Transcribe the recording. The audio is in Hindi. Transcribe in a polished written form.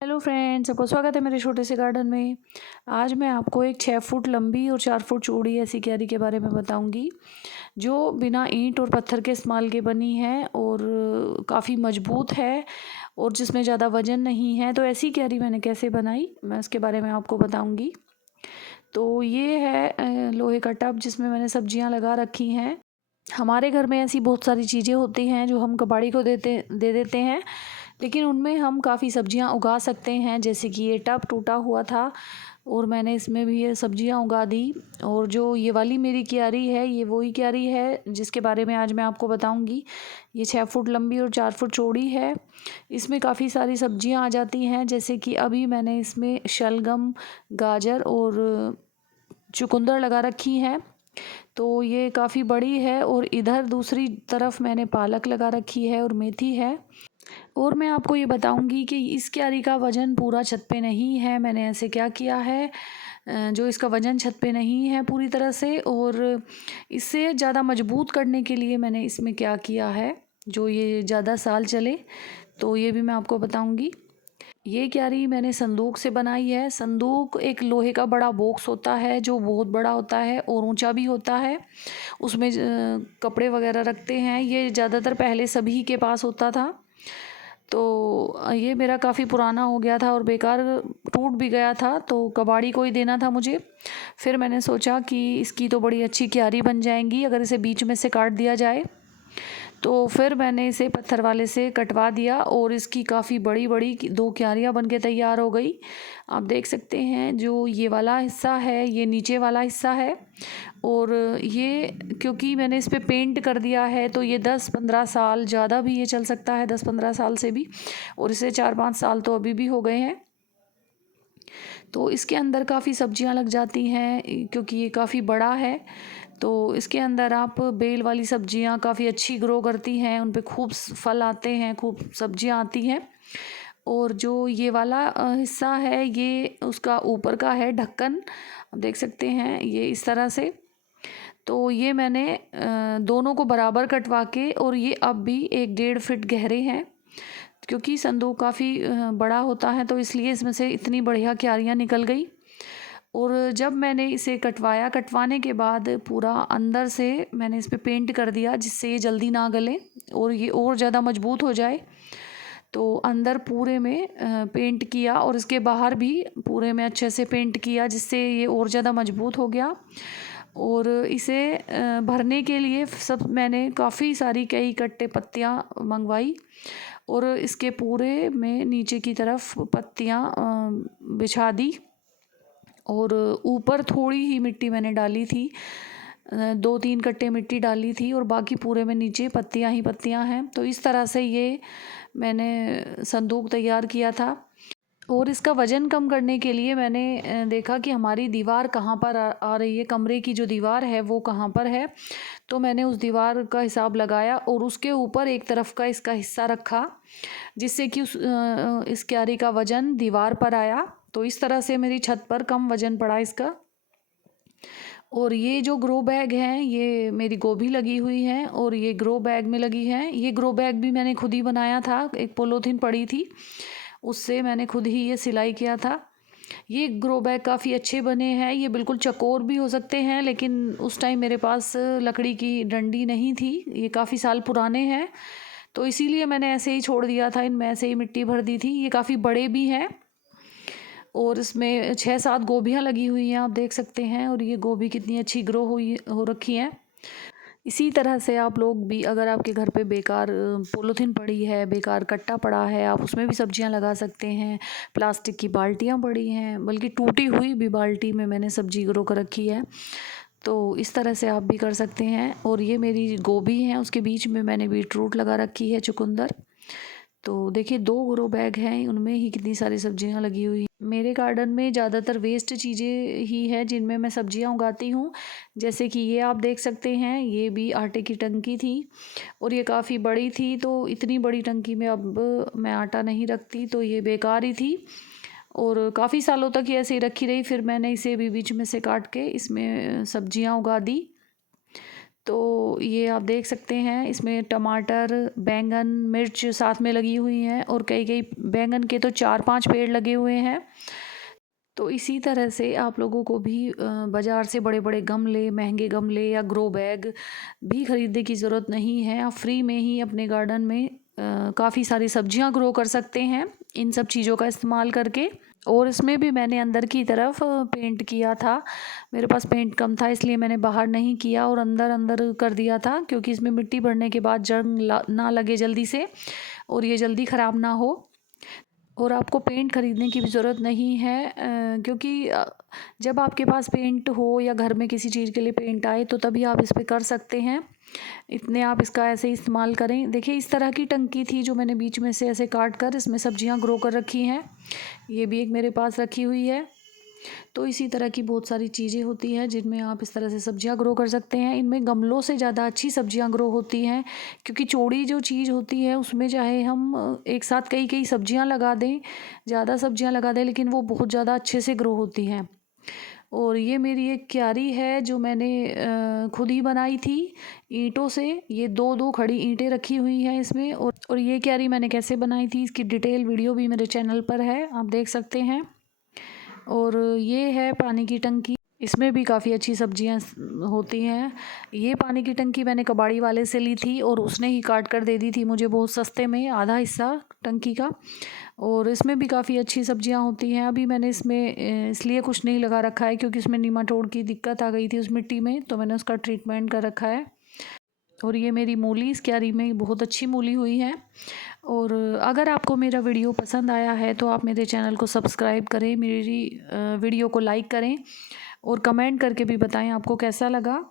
हेलो फ्रेंड्स, आपका स्वागत है मेरे छोटे से गार्डन में। आज मैं आपको एक 6 फुट लंबी और 4 फुट चौड़ी ऐसी क्यारी के बारे में बताऊंगी, जो बिना ईंट और पत्थर के इस्तेमाल के बनी है और काफ़ी मजबूत है और जिसमें ज़्यादा वजन नहीं है। तो ऐसी क्यारी मैंने कैसे बनाई, मैं उसके बारे में आपको बताऊंगी। तो ये है लोहे का टब जिसमें मैंने सब्जियां लगा रखी हैं। हमारे घर में ऐसी बहुत सारी चीज़ें होती हैं जो हम कबाड़ी को दे देते हैं, लेकिन उनमें हम काफ़ी सब्जियां उगा सकते हैं। जैसे कि ये टब टूटा हुआ था और मैंने इसमें भी ये सब्जियां उगा दी। और जो ये वाली मेरी क्यारी है, ये वही क्यारी है जिसके बारे में आज मैं आपको बताऊंगी। ये 6 फुट लंबी और 4 फुट चौड़ी है। इसमें काफ़ी सारी सब्जियां आ जाती हैं, जैसे कि अभी मैंने इसमें शलगम, गाजर और चुकंदर लगा रखी हैं। तो ये काफ़ी बड़ी है। और इधर दूसरी तरफ मैंने पालक लगा रखी है और मेथी है। और मैं आपको ये बताऊंगी कि इस क्यारी का वज़न पूरा छत पे नहीं है। मैंने ऐसे क्या किया है, जो इसका वज़न छत पे नहीं है पूरी तरह से, और इसे ज़्यादा मजबूत करने के लिए मैंने इसमें क्या किया है जो ये ज़्यादा साल चले, तो ये भी मैं आपको बताऊंगी। ये क्यारी मैंने संदूक से बनाई है। संदूक एक लोहे का बड़ा बॉक्स होता है जो बहुत बड़ा होता है और ऊंचा भी होता है। उसमें कपड़े वगैरह रखते हैं। ये ज़्यादातर पहले सभी के पास होता था। तो ये मेरा काफ़ी पुराना हो गया था और बेकार टूट भी गया था, तो कबाड़ी को ही देना था मुझे। फिर मैंने सोचा कि इसकी तो बड़ी अच्छी क्यारी बन जाएंगी अगर इसे बीच में से काट दिया जाए। तो फिर मैंने इसे पत्थर वाले से कटवा दिया और इसकी काफ़ी बड़ी बड़ी 2 क्यारियाँ बन के तैयार हो गई। आप देख सकते हैं, जो ये वाला हिस्सा है ये नीचे वाला हिस्सा है। और ये क्योंकि मैंने इस पे पेंट कर दिया है, तो ये 10-15 साल, ज़्यादा भी ये चल सकता है, 10-15 साल से भी। और इसे 4-5 साल तो अभी भी हो गए हैं। तो इसके अंदर काफ़ी सब्जियां लग जाती हैं क्योंकि ये काफ़ी बड़ा है। तो इसके अंदर आप बेल वाली सब्जियां काफ़ी अच्छी ग्रो करती हैं, उन पे खूब फल आते हैं, खूब सब्जियां आती हैं। और जो ये वाला हिस्सा है, ये उसका ऊपर का है ढक्कन, आप देख सकते हैं ये इस तरह से। तो ये मैंने दोनों को बराबर कटवा के, और ये अब भी 1-1.5 फीट गहरे हैं क्योंकि संदूक काफ़ी बड़ा होता है, तो इसलिए इसमें से इतनी बढ़िया क्यारियाँ निकल गई। और जब मैंने इसे कटवाया, कटवाने के बाद पूरा अंदर से मैंने इस पे पेंट कर दिया जिससे ये जल्दी ना गले और ये और ज़्यादा मजबूत हो जाए। तो अंदर पूरे में पेंट किया और इसके बाहर भी पूरे में अच्छे से पेंट किया जिससे ये और ज़्यादा मजबूत हो गया। और इसे भरने के लिए सब मैंने काफ़ी सारी कई कट्टे पत्तियाँ मंगवाई और इसके पूरे में नीचे की तरफ पत्तियाँ बिछा दी। और ऊपर थोड़ी ही मिट्टी मैंने डाली थी, 2-3 कट्टे मिट्टी डाली थी, और बाकी पूरे में नीचे पत्तियां ही पत्तियां हैं। तो इस तरह से ये मैंने संदूक तैयार किया था। और इसका वज़न कम करने के लिए मैंने देखा कि हमारी दीवार कहाँ पर आ रही है, कमरे की जो दीवार है वो कहाँ पर है। तो मैंने उस दीवार का हिसाब लगाया और उसके ऊपर एक तरफ का इसका हिस्सा रखा, जिससे कि इस क्यारी का वज़न दीवार पर आया। तो इस तरह से मेरी छत पर कम वज़न पड़ा इसका। और ये जो ग्रो बैग हैं, ये मेरी गोभी लगी हुई है और ये ग्रो बैग में लगी है। ये ग्रो बैग भी मैंने खुद ही बनाया था, एक पॉलीथीन पड़ी थी उससे मैंने खुद ही ये सिलाई किया था। ये ग्रो बैग काफ़ी अच्छे बने हैं। ये बिल्कुल चौकोर भी हो सकते हैं, लेकिन उस टाइम मेरे पास लकड़ी की डंडी नहीं थी। ये काफ़ी साल पुराने हैं, तो इसीलिए मैंने ऐसे ही छोड़ दिया था, इनमें ऐसे ही मिट्टी भर दी थी। ये काफ़ी बड़े भी हैं और इसमें 6-7 गोभियाँ लगी हुई हैं, आप देख सकते हैं। और ये गोभी कितनी अच्छी ग्रो हुई हो रखी है। इसी तरह से आप लोग भी, अगर आपके घर पे बेकार पॉलीथीन पड़ी है, बेकार कट्टा पड़ा है, आप उसमें भी सब्जियां लगा सकते हैं। प्लास्टिक की बाल्टियां पड़ी हैं, बल्कि टूटी हुई भी बाल्टी में मैंने सब्जी ग्रो कर रखी है। तो इस तरह से आप भी कर सकते हैं। और ये मेरी गोभी है, उसके बीच में मैंने बीटरूट लगा रखी है, चुकंदर। तो देखिए 2 ग्रो बैग हैं, उनमें ही कितनी सारी सब्जियां लगी हुई हैं। मेरे गार्डन में ज़्यादातर वेस्ट चीज़ें ही है जिनमें मैं सब्जियां उगाती हूँ। जैसे कि ये आप देख सकते हैं, ये भी आटे की टंकी थी और ये काफ़ी बड़ी थी, तो इतनी बड़ी टंकी में अब मैं आटा नहीं रखती, तो ये बेकार ही थी और काफ़ी सालों तक ये ऐसे ही रखी रही। फिर मैंने इसे भी बीच में से काट के इसमें सब्जियां उगा दी। तो ये आप देख सकते हैं, इसमें टमाटर, बैंगन, मिर्च साथ में लगी हुई हैं और कई कई बैंगन के तो 4-5 पेड़ लगे हुए हैं। तो इसी तरह से आप लोगों को भी बाज़ार से बड़े बड़े गमले, महंगे गमले या ग्रो बैग भी ख़रीदने की ज़रूरत नहीं है। आप फ्री में ही अपने गार्डन में काफ़ी सारी सब्जियां ग्रो कर सकते हैं इन सब चीज़ों का इस्तेमाल करके। और इसमें भी मैंने अंदर की तरफ पेंट किया था। मेरे पास पेंट कम था, इसलिए मैंने बाहर नहीं किया और अंदर अंदर कर दिया था, क्योंकि इसमें मिट्टी भरने के बाद जंग ना लगे जल्दी से और ये जल्दी ख़राब ना हो। और आपको पेंट ख़रीदने की भी ज़रूरत नहीं है, क्योंकि जब आपके पास पेंट हो या घर में किसी चीज़ के लिए पेंट आए तो तभी आप इस पे कर सकते हैं। इतने आप इसका ऐसे ही इस्तेमाल करें। देखिए, इस तरह की टंकी थी जो मैंने बीच में से ऐसे काट कर इसमें सब्जियां ग्रो कर रखी हैं। ये भी एक मेरे पास रखी हुई है। तो इसी तरह की बहुत सारी चीज़ें होती हैं जिनमें आप इस तरह से सब्जियां ग्रो कर सकते हैं। इनमें गमलों से ज़्यादा अच्छी सब्जियां ग्रो होती हैं, क्योंकि चौड़ी जो चीज़ होती है उसमें चाहे हम एक साथ कई कई सब्जियां लगा दें, ज़्यादा सब्जियां लगा दें, लेकिन वो बहुत ज़्यादा अच्छे से ग्रो होती हैं। और ये मेरी एक क्यारी है जो मैंने खुद ही बनाई थी ईंटों से। ये दो दो खड़ी ईंटें रखी हुई हैं इसमें। और ये क्यारी मैंने कैसे बनाई थी इसकी डिटेल वीडियो भी मेरे चैनल पर है, आप देख सकते हैं। और ये है पानी की टंकी, इसमें भी काफ़ी अच्छी सब्जियां होती हैं। ये पानी की टंकी मैंने कबाड़ी वाले से ली थी और उसने ही काट कर दे दी थी मुझे बहुत सस्ते में, आधा हिस्सा टंकी का। और इसमें भी काफ़ी अच्छी सब्जियां होती हैं। अभी मैंने इसमें इसलिए कुछ नहीं लगा रखा है क्योंकि इसमें नीमाटोड की दिक्कत आ गई थी उस मिट्टी में, तो मैंने उसका ट्रीटमेंट कर रखा है। और ये मेरी मूली इस क्यारी में बहुत अच्छी मूली हुई है। और अगर आपको मेरा वीडियो पसंद आया है तो आप मेरे चैनल को सब्सक्राइब करें, मेरी वीडियो को लाइक करें और कमेंट करके भी बताएं आपको कैसा लगा।